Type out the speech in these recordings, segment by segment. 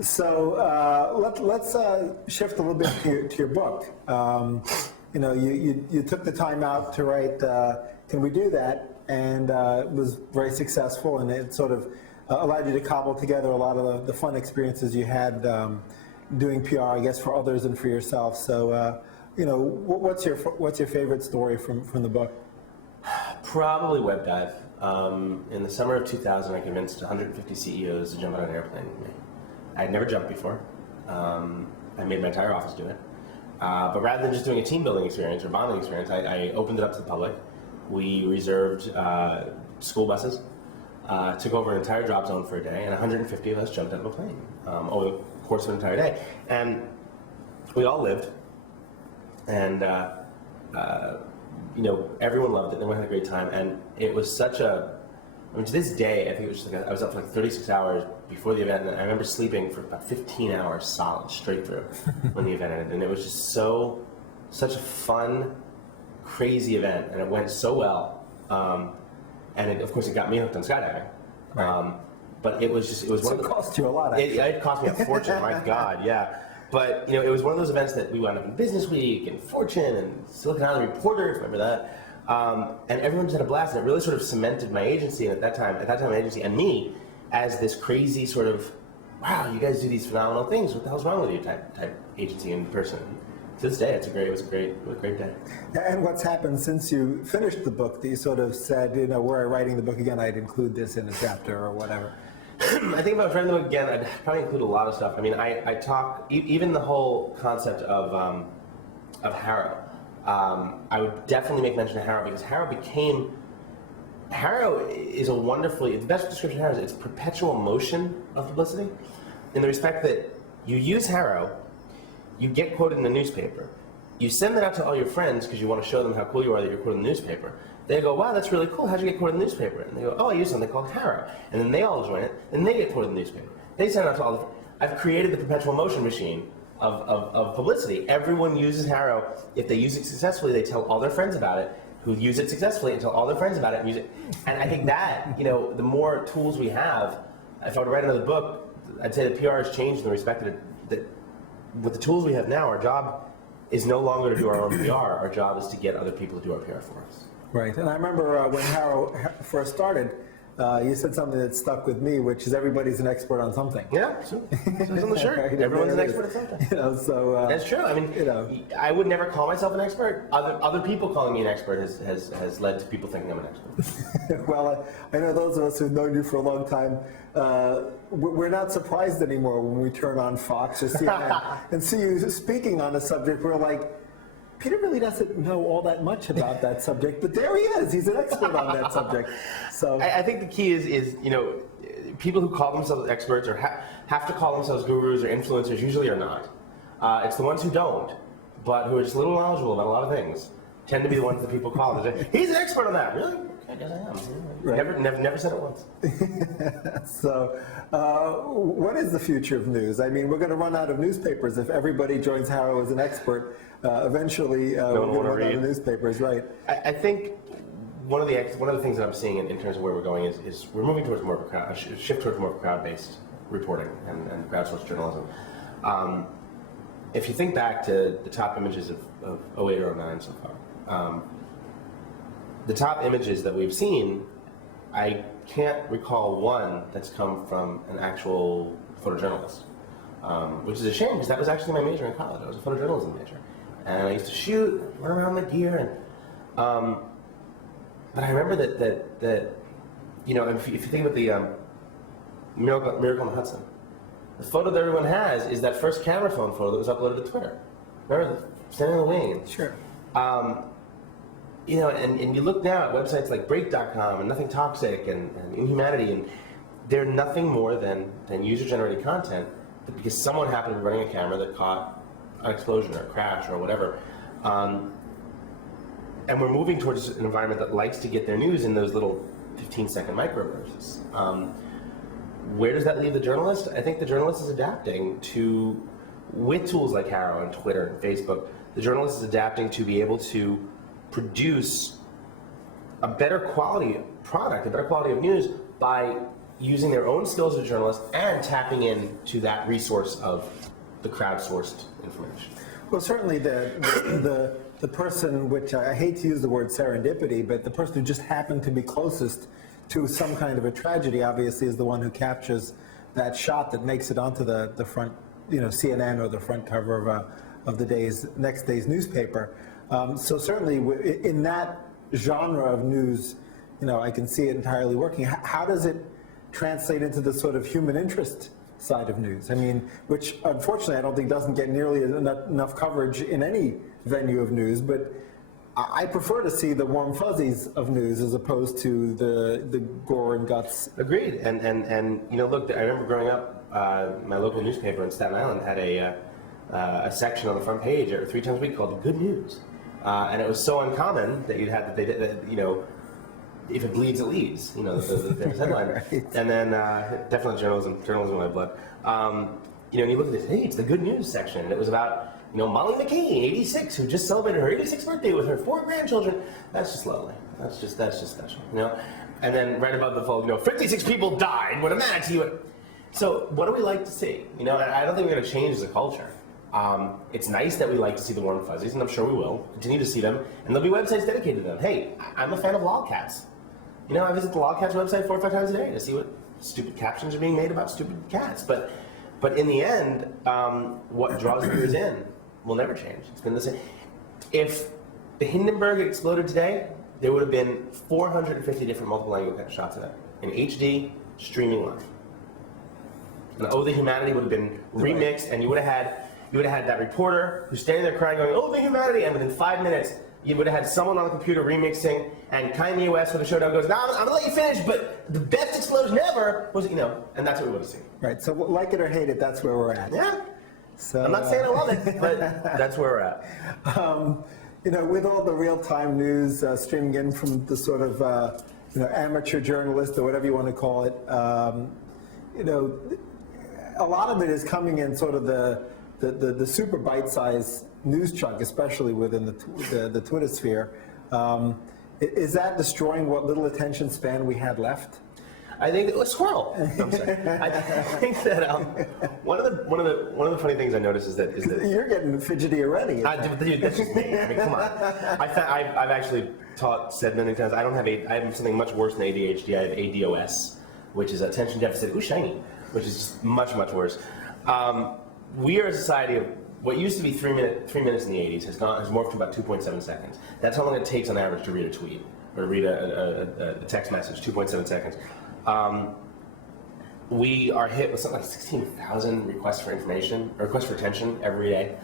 So let's shift a little bit to your book. You took the time out to write Can We Do That? And it was very successful, and it sort of allowed you to cobble together a lot of the fun experiences you had doing PR, I guess, for others and for yourself. So, what's your favorite story from the book? Probably Web Dive. In the summer of 2000, I convinced 150 CEOs to jump on an airplane with me. I had never jumped before. I made my entire office do it. But rather than just doing a team building experience or bonding experience, I opened it up to the public. We reserved school buses, took over an entire drop zone for a day, and 150 of us jumped out of a plane over the course of an entire day. And we all lived, and everyone loved it, everyone had a great time, and it was such a, to this day, I think it was just like, I was up for like 36 hours before the event, and I remember sleeping for about 15 hours solid, straight through, when the event ended, and it was just such a fun, crazy event, and it went so well, and of course it got me hooked on skydiving. Right. But it was one of the, it cost you a lot, actually. It cost me a fortune, my God, yeah. But it was one of those events that we wound up in Business Week and Fortune and Silicon Valley Reporter, remember that? And everyone just had a blast, and it really sort of cemented my agency, and at that time my agency, and me as this crazy sort of, wow, you guys do these phenomenal things, what the hell's wrong with you type agency in person. To this day, it was a great day. And what's happened since you finished the book that you sort of said, were I writing the book again, I'd include this in a chapter or whatever? I think about writing the book again, I'd probably include a lot of stuff. I mean, I talk, even the whole concept of HARO. I would definitely make mention of HARO, because HARO is a wonderfully, the best description of HARO is it's perpetual motion of publicity, in the respect that you use HARO, you get quoted in the newspaper, you send that out to all your friends because you want to show them how cool you are that you're quoted in the newspaper. They go, wow, that's really cool, how'd you get quoted in the newspaper? And they go, oh, I use something called HARO. And then they all join it, and they get quoted in the newspaper. They send it out to all the, I've created the perpetual motion machine of publicity. Everyone uses HARO. If they use it successfully, they tell all their friends about it, who use it successfully, and tell all their friends about it and use it. And I think that, the more tools we have, if I were to write another book, I'd say that PR has changed in the respect that with the tools we have now, our job is no longer to do our own PR. Our job is to get other people to do our PR for us. Right, and I remember when HARO first started, you said something that stuck with me, which is everybody's an expert on something. Yeah, sure. It's on the shirt. Right, Everyone's an expert at something. So that's true. I mean, I would never call myself an expert. Other people calling me an expert has led to people thinking I'm an expert. Well, I know those of us who've known you for a long time, we're not surprised anymore when we turn on Fox or CNN and see you speaking on a subject. We're like, Peter really doesn't know all that much about that subject, but there he is. He's an expert on that subject. So I think the key is people who call themselves experts or have to call themselves gurus or influencers usually are not. It's the ones who don't, but who are just a little knowledgeable about a lot of things, tend to be the ones that people call and say, he's an expert on that. Really? I guess I am. Right. Never said it once. So, what is the future of news? I mean, we're going to run out of newspapers if everybody joins HARO as an expert. Eventually, we're going to run out of newspapers, right? I think one of the things that I'm seeing in terms of where we're going is we're moving towards more of a shift towards more of crowd-based reporting and crowdsourced journalism. If you think back to the top images of 08 or 09 so far, the top images that we've seen, I can't recall one that's come from an actual photojournalist, which is a shame because that was actually my major in college. I was a photojournalism major, and I used to shoot, run around my gear, and but I remember that if you think about the Miracle on the Hudson, the photo that everyone has is that first camera phone photo that was uploaded to Twitter. Remember, standing on the wing. Sure. And you look now at websites like Break.com and Nothing Toxic and Inhumanity, and they're nothing more than user-generated content because someone happened to be running a camera that caught an explosion or a crash or whatever. And we're moving towards an environment that likes to get their news in those little 15-second microbursts. Where does that leave the journalist? I think the journalist is adapting to, with tools like HARO and Twitter and Facebook, the journalist is adapting to be able to produce a better quality product, a better quality of news by using their own skills as journalists and tapping into that resource of the crowdsourced information. Well, certainly the person, which I hate to use the word serendipity, but the person who just happened to be closest to some kind of a tragedy, obviously, is the one who captures that shot that makes it onto the front, CNN or the front cover of the next day's newspaper. So certainly in that genre of news, I can see it entirely working. How does it translate into the sort of human interest side of news? I mean, which unfortunately I don't think doesn't get nearly enough coverage in any venue of news, but I prefer to see the warm fuzzies of news as opposed to the gore and guts. Agreed. And look, I remember growing up, my local newspaper in Staten Island had a section on the front page 3 times a week called "Good News," and it was so uncommon that you'd have that they did, if it bleeds, it leads. The famous headline. Right. And then definitely journalism in my blood. And you look at this, hey, it's the good news section, and it was about Molly McCain, 86, who just celebrated her 86th birthday with her 4 grandchildren. That's just lovely. That's just special. And then right above the fold, 56 people died when a manatee went. So what do we like to see? And I don't think we're going to change as a culture. It's nice that we like to see the warm fuzzies, and I'm sure we will continue to see them. And there'll be websites dedicated to them. Hey, I'm a fan of logcats. I visit the logcats website 4 or 5 times a day to see what stupid captions are being made about stupid cats. But in the end, what draws viewers in will never change. It's been the same. If the Hindenburg had exploded today, there would have been 450 different multiple angle shots of it in HD, streaming live. And Oh, the Humanity would have been remixed, and you would have had that reporter who's standing there crying, going, "Oh, the humanity!" And within 5 minutes, you would have had someone on the computer remixing, and Kanye West for the showdown goes, "No, I'm gonna let you finish, but the best explosion ever was, and that's what we would have seen. Right. So like it or hate it, that's where we're at. Yeah. So, I'm not saying I love it, but that's where we're at. With all the real-time news streaming in from the sort of amateur journalist or whatever you want to call it, a lot of it is coming in sort of the super bite-sized news chunk, especially within the Twitter sphere. Is that destroying what little attention span we had left? I think it was squirrel. I'm sorry. I think that one of the funny things I noticed is that You're getting fidgety already. Dude, that's just me. I mean, come on. I've actually said many times I have something much worse than ADHD. I have ADOS, which is attention deficit. Ooh, shiny, which is just much worse. We are a society of what used to be 3 minutes in the 80s has morphed to about 2.7 seconds. That's how long it takes on average to read a tweet or to read a text message. 2.7 seconds. We are hit with something like 16,000 requests for information, or requests for attention every day.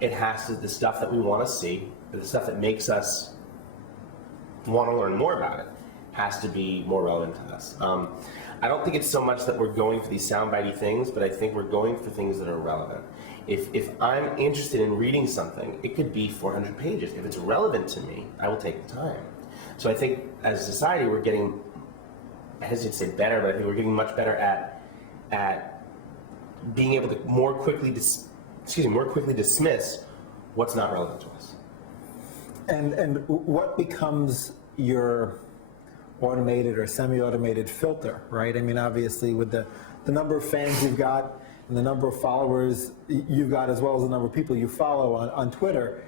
It has to, the stuff that we want to see, the stuff that makes us want to learn more about it, has to be more relevant to us. I don't think it's so much that we're going for these soundbitey things, but I think we're going for things that are relevant. If I'm interested in reading something, it could be 400 pages. If it's relevant to me, I will take the time. So I think as a society, we're getting, I hesitate to say better, but I think we're getting much better at being able to more quickly dismiss what's not relevant to us. And what becomes your automated or semi-automated filter, right? I mean, obviously, with the number of fans you've got and the number of followers you've got, as well as the number of people you follow on Twitter,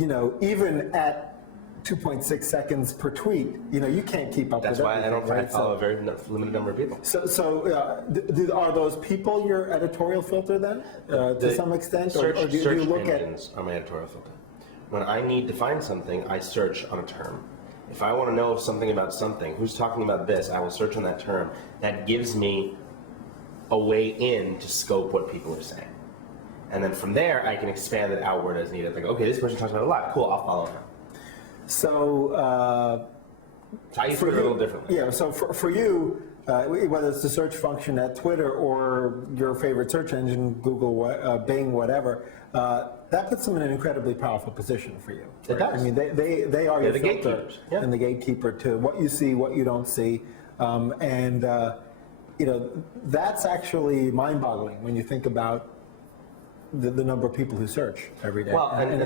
even at 2.6 seconds per tweet, you can't keep up with That's why everything, I follow a very limited number of people. So are those people your editorial filter then, to some extent? Search or do you look engines are my editorial filter. When I need to find something, I search on a term. If I want to know something about something, who's talking about this, I will search on that term. That gives me a way in to scope what people are saying. And then from there, I can expand it outward as needed. Like, okay, this person talks about it a lot. Cool, I'll follow him. So I use Twitter a little differently. Yeah, so for you, whether it's the search function at Twitter or your favorite search engine, Google, Bing, whatever, that puts them in an incredibly powerful position for you. It does. I mean, they are your the filter gatekeepers. Yeah. and the gatekeeper to what you see, what you don't see, that's actually mind-boggling when you think about the number of people who search every day. Well, and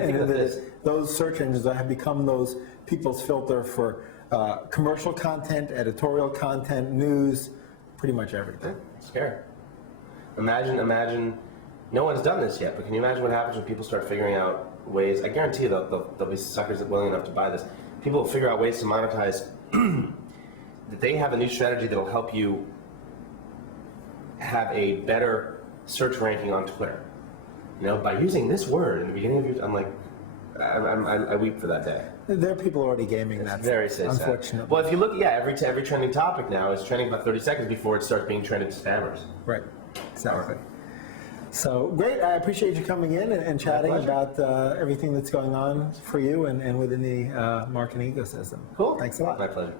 those search engines have become those people's filter for commercial content, editorial content, news, pretty much everything. Scary. Imagine, no one's done this yet, but can you imagine what happens when people start figuring out ways? I guarantee there'll be suckers that are willing enough to buy this. People will figure out ways to monetize, that they have a new strategy that'll help you have a better search ranking on Twitter. You know, by using this word in the beginning of your, I'm like, I weep for that day. There are people already gaming that. Very sad. Unfortunately. Well, if you look, yeah, every trending topic now is trending about 30 seconds before it starts being trended to spammers. Right, exactly. So great, I appreciate you coming in and chatting about everything that's going on for you and within the marketing ecosystem. Cool. Thanks a lot. My pleasure.